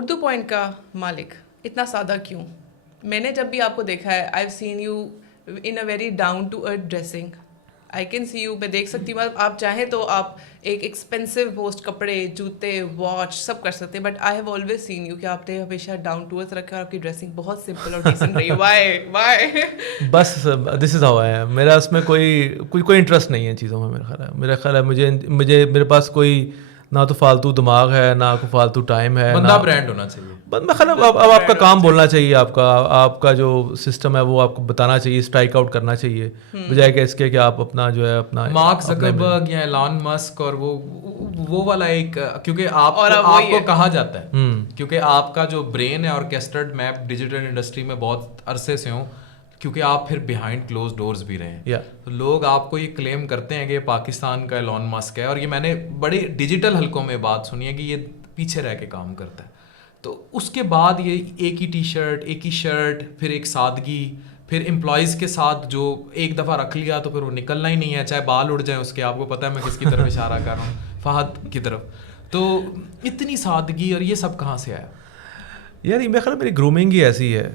Urdu point کا مالک اتنا سادہ کیوں؟ میں نے جب بھی آپ کو دیکھا ہے I have seen you in a very down to earth dressing. I can see you, میں دیکھ سکتی ہوں, آپ چاہیں تو آپ ایک ایکسپینسو پوسٹ کپڑے, جوتے, واچ سب کر سکتے ہیں, but I have always seen you کہ آپ نے ہمیشہ ڈاؤن ٹو ارتھ رکھا اور آپ کی ڈریسنگ بہت سمپل اور ڈیسنٹ رہی. وائی بس دس از ہاؤ آئی ایم. میرا اس میں کوئی انٹرسٹ نہیں ہے چیزوں میں. میرا خیال ہے مجھے میرے پاس کوئی نہ تو فالتو دماغ ہے نہ کوئی فالتو ٹائم ہے. بندہ برانڈ ہونا چاہیے. میں خیال اب آپ کا کام بولنا چاہیے, آپ کا جو سسٹم ہے وہ آپ کو بتانا چاہیے, اسٹرائک آؤٹ کرنا چاہیے, بجائے کہ اس کے کہ آپ اپنا جو ہے اپنا مارک زکربرگ یا ایلان مسک اور وہ والا ایک, کیونکہ آپ کو کہا جاتا ہے کیونکہ آپ کا جو برین ہے آرکیسٹرڈ, میں ڈیجیٹل انڈسٹری میں بہت عرصے سے ہوں, کیونکہ آپ پھر بیہائنڈ کلوز ڈورز بھی رہے ہیں, تو لوگ آپ کو یہ کلیم کرتے ہیں کہ یہ پاکستان کا ایلان مسک ہے, اور یہ میں نے بڑے ڈیجیٹل حلقوں میں بات سنی ہے کہ یہ پیچھے رہ کے کام کرتا ہے. تو اس کے بعد یہ ایک ہی ٹی شرٹ, ایک ہی شرٹ, پھر ایک سادگی, پھر امپلائیز کے ساتھ جو ایک دفعہ رکھ لیا تو پھر وہ نکلنا ہی نہیں ہے, چاہے بال اڑ جائیں اس کے. آپ کو پتہ ہے میں کس کی طرف اشارہ کر رہا ہوں, فہد کی طرف. تو اتنی سادگی اور یہ سب کہاں سے آیا؟ یار میرا خیال میری گرومنگ ہی ایسی ہے.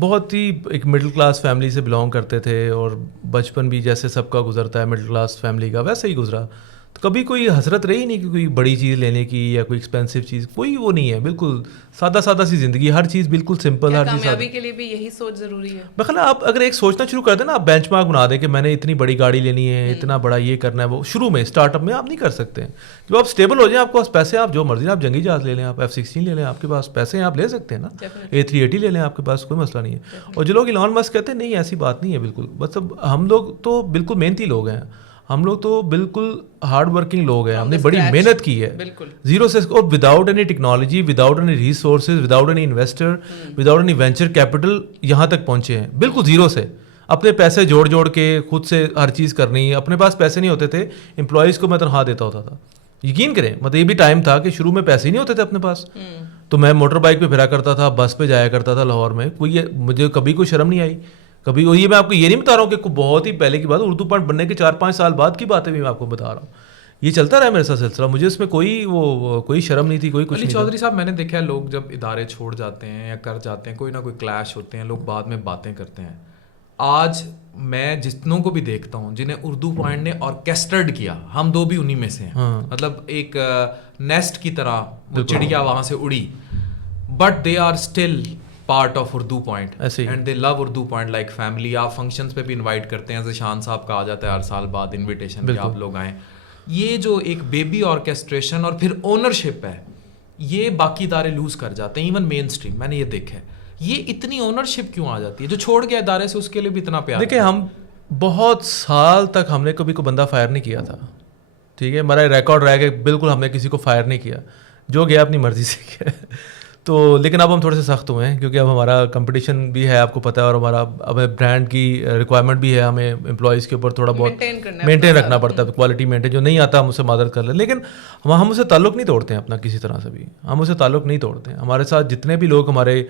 بہت ہی ایک مڈل کلاس فیملی سے بلانگ کرتے تھے, اور بچپن بھی جیسے سب کا گزرتا ہے مڈل کلاس فیملی کا ویسے ہی گزرا. تو کبھی کوئی حسرت رہی نہیں کہ کوئی بڑی چیز لینے کی یا کوئی ایکسپینسو چیز, کوئی وہ نہیں ہے. بالکل سادہ سی زندگی, ہر چیز بالکل سمپل, ہر چیز. کامیابی کے لیے بھی یہی سوچ ضروری ہے. میں خیال آپ اگر ایک سوچنا شروع کر دیں نا, آپ بینچ مارک بنا دیں کہ میں نے اتنی بڑی گاڑی لینی ہے, اتنا بڑا یہ کرنا ہے, وہ شروع میں اسٹارٹ اپ میں آپ نہیں کر سکتے. جب آپ اسٹیبل ہو جائیں, آپ کے پاس پیسے, آپ جو مرضی آپ جنگی جہاز لے لیں, آپ F-16 لے لیں, آپ کے پاس پیسے ہیں, آپ لے سکتے ہیں نا, A380 لے لیں, آپ کے پاس کوئی مسئلہ نہیں ہے. اور جو لوگ ایلان مسک کہتے ہیں نہیں ایسی بات نہیں ہے بالکل, مطلب ہم لوگ تو بالکل محنتی لوگ ہیں, ہم لوگ تو بالکل ہارڈ ورکنگ لوگ ہیں, ہم نے بڑی محنت کی ہے زیرو سے, اور without any technology, without any resources, without any investor, without any venture capital یہاں تک پہنچے ہیں بالکل زیرو سے. اپنے پیسے جوڑ کے خود سے ہر چیز کرنی. اپنے پاس پیسے نہیں ہوتے تھے, امپلائیز کو میں تنخواہ دیتا ہوتا تھا. یقین کریں, مطلب یہ بھی ٹائم تھا کہ شروع میں پیسے ہی نہیں ہوتے تھے اپنے پاس, تو میں موٹر بائک پہ پھرا کرتا تھا, بس پہ جایا کرتا تھا لاہور میں. مجھے کبھی کوئی شرم نہیں آئی کبھی. اور یہ میں آپ کو یہ نہیں بتا رہا ہوں کہ بہت ہی پہلے کی بات, اردو پوائنٹ بننے کے 4-5 سال بعد کی باتیں بھی میں آپ کو بتا رہا ہوں. یہ چلتا رہا میرے ساتھ سلسلہ, مجھے اس میں کوئی شرم نہیں تھی, کوئی کچھ نہیں. چودھری صاحب, میں نے دیکھا ہے لوگ جب ادارے چھوڑ جاتے ہیں یا کر جاتے ہیں, کوئی نہ کوئی کلیش ہوتے ہیں, لوگ بعد میں باتیں کرتے ہیں. آج میں جتنوں کو بھی دیکھتا ہوں جنہیں اردو پوائنٹ نے آرکیسٹرڈ کیا, ہم دو بھی انہی میں سے ہیں, مطلب ایک نیسٹ کی طرح وہ چڑیا وہاں سے اڑی, but they are still part of Urdu Point and they love Urdu Point like family. آپ فنکشنس پہ بھی انوائٹ کرتے ہیں, ذیشان صاحب کا آ جاتا ہے ہر سال بعد انویٹیشن کہ آپ لوگ آئیں. یہ جو ایک بیبی آرکیسٹریشن اور پھر اونرشپ ہے, یہ باقی ادارے لوز کر جاتے ہیں, ایون مین اسٹریم میں نے یہ دیکھا ہے. یہ اتنی اونرشپ کیوں آ جاتی ہے؟ جو چھوڑ گیا ادارے سے اس کے لیے بھی اتنا پیار. دیکھیں, ہم بہت سال تک ہم نے کبھی کوئی بندہ فائر نہیں کیا تھا, ٹھیک ہے, ہمارا ریکارڈ رہا کہ بالکل ہم نے کسی کو فائر نہیں کیا, جو گیا اپنی مرضی سے گیا. تو لیکن اب ہم تھوڑے سے سخت ہوئے ہیں کیونکہ اب ہمارا کمپٹیشن بھی ہے, آپ کو پتہ ہے, اور ہمارا اب برانڈ کی ریکوائرمنٹ بھی ہے, ہمیں امپلائیز کے اوپر تھوڑا بہت مینٹین رکھنا پڑتا ہے, کوالٹی مینٹین. جو نہیں آتا ہم اسے معذرت کر لیں, لیکن ہم اسے تعلق نہیں توڑتے ہیں اپنا کسی طرح سے بھی, ہم اسے تعلق نہیں توڑتے ہیں. ہمارے ساتھ جتنے بھی لوگ ہمارے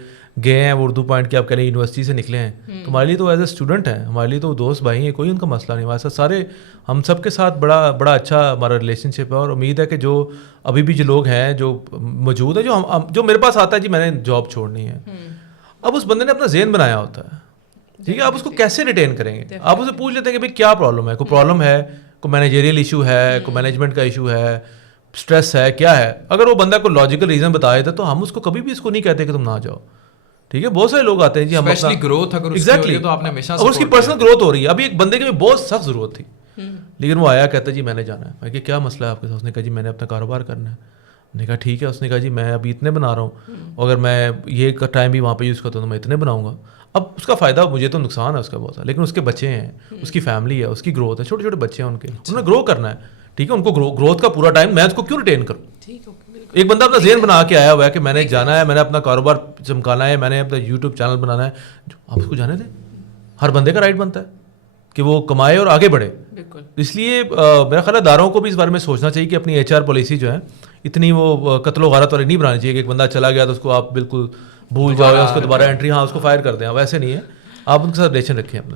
گئے ہیں وہ اردو پوائنٹ کے, آپ کہہ لیں یونیورسٹی سے نکلے ہیں, تو ہمارے لیے تو ایز اے اسٹوڈنٹ ہیں, ہمارے لیے تو دوست بھائی ہیں, کوئی ان کا مسئلہ نہیں. ہمارے ساتھ سارے, ہم سب کے ساتھ بڑا اچھا ہمارا ریلیشن شپ ہے, اور امید ہے کہ جو ابھی بھی جو لوگ ہیں جو موجود ہے, جو میرے پاس آتا ہے جی میں نے جاب چھوڑنی ہے, اب اس بندے نے اپنا ذہن بنایا ہوتا ہے, ٹھیک ہے, آپ اس کو کیسے ریٹین کریں گے؟ آپ اسے پوچھ لیتے ہیں کہ بھائی کیا پرابلم ہے, کوئی پرابلم ہے, کوئی مینیجریل ایشو ہے, کوئی مینجمنٹ کا ایشو ہے, اسٹریس ہے, کیا ہے. اگر وہ بندہ کو لاجیکل ریزن بتا دیتا تو ہم اس کو کبھی بھی اس کو نہیں کہتے کہ تم نہ جاؤ, ٹھیک ہے. بہت سارے لوگ آتے ہیں جی, ہم اسپیشلی گروتھ اگر اس کی ہو رہی ہے تو آپ نے ہمیشہ, اور اس کی پرسنل گروتھ ہو رہی ہے. ابھی ایک بندے کی بھی بہت سخت ضرورت تھی, لیکن وہ آیا کہتا ہے جی میں نے جانا ہے. میں کہ کیا مسئلہ ہے آپ کے ساتھ؟ اس نے کہا جی میں نے اپنا کاروبار کرنا ہے. میں نے کہا ٹھیک ہے. اس نے کہا جی میں ابھی اتنے بنا رہا ہوں, اگر میں یہ ٹائم بھی وہاں پہ یوز کرتا ہوں تو میں اتنے بناؤں گا. اب اس کا فائدہ مجھے تو نقصان ہے اس کا بہت, لیکن اس کے بچے ہیں, اس کی فیملی ہے, اس کی گروتھ ہے, چھوٹے چھوٹے بچے ہیں ان کے, انہوں نے گرو کرنا ہے, ٹھیک ہے. ان کو گروتھ کا پورا ٹائم میں اس کو کیوں ریٹین کروں؟ ایک بندہ اپنا ذہن بنا کے آیا ہوا ہے کہ میں نے جانا ہے, میں نے اپنا کاروبار چمکانا ہے, میں نے اپنا یوٹیوب چینل بنانا ہے, آپ اس کو جانے دیں. ہر بندے کا رائٹ بنتا ہے کہ وہ کمائے اور آگے بڑھے. اس لیے میرا خیال ہے اداروں کو بھی اس بارے میں سوچنا چاہیے کہ اپنی HR پالیسی جو ہے اتنی وہ قتل و غارت والی نہیں بنانی چاہیے کہ ایک بندہ چلا گیا تو اس کو آپ بالکل بھول جاؤ یا اس کو دوبارہ انٹری, ہاں اس کو فائر کر دیں. ویسے نہیں ہے, آپ ان کے ساتھ ریلیشن رکھیں اپنا.